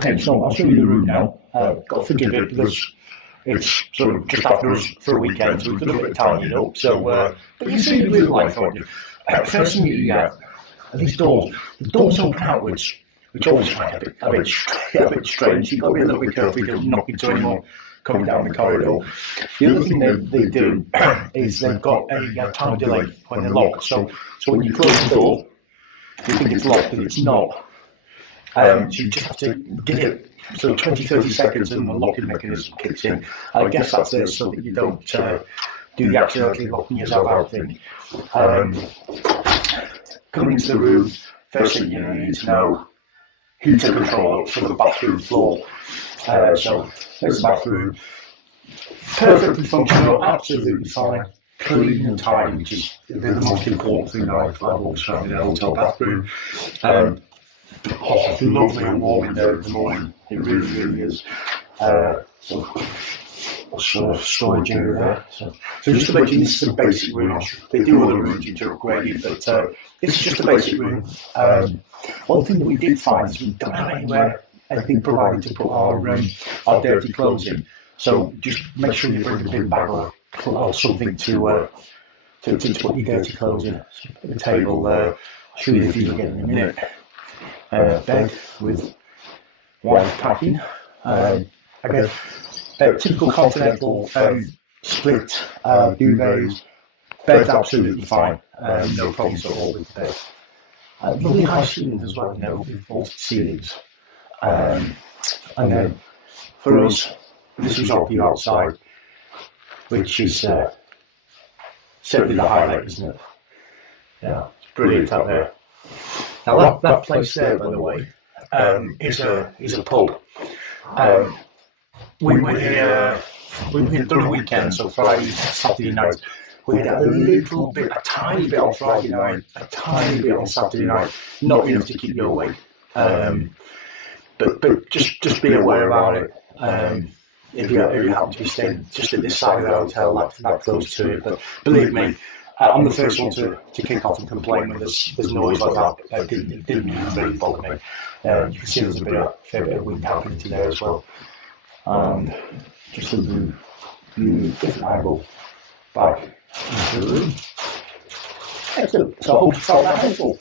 Okay, so I'll show you the room now. Got to forgive it because it's sort of just after us for a weekend, so we've done a bit of tidying up. So, but you see it with life, don't you? First thing you get are these doors. The doors open outwards, which always find a bit strange. You've got to be a little bit careful you don't knock into anyone coming down the corridor. The other thing they do is they've got a time delay when they're locked. So when you close the door, you think it's locked, but it's not. So you just have to give it sort of 20-30 seconds and the locking mechanism kicks in. I guess that's there so that you don't do the accidentally locking yourself out thing. Coming into the room, first thing you need to know, heater control for the bathroom floor. So there's the bathroom. Perfectly functional, absolutely fine. Clean and tidy, which is the most important thing I've always found in a hotel bathroom. Lovely and warm in there in the morning. It really is. So storage area there. So just to mention, this is a basic room. They do other rooms to upgrade it, but this is just a basic room. One thing that we did find is we don't have anything provided to put our dirty clothes in. So just make sure you bring a bin bag or something to put your dirty clothes in. So put the table there. I'll show you the view again in a minute. Bed with wide packing. Again, typical continental split duvets. Bed's absolutely fine. No problems at all with the bed. Lovely high ceilings as well, with vaulted ceilings. And then for us, this is our view outside, which is certainly the highlight, isn't it? Yeah, it's brilliant out there. Now that place there, by the way, is a pub. We were here during the weekend, so Friday, Saturday night. We had a tiny bit on Friday night, a tiny bit on Saturday night, not enough to keep you awake. But just be aware about it. If you happen to be staying just at this side of the hotel, that close to it. But believe me, I'm the first one to kick off and complain when there's noise like that. It didn't really bother me. You can see there's a fair bit of wind happening today as well. And just a different angle back into the room. Excellent. So I hope you found that helpful.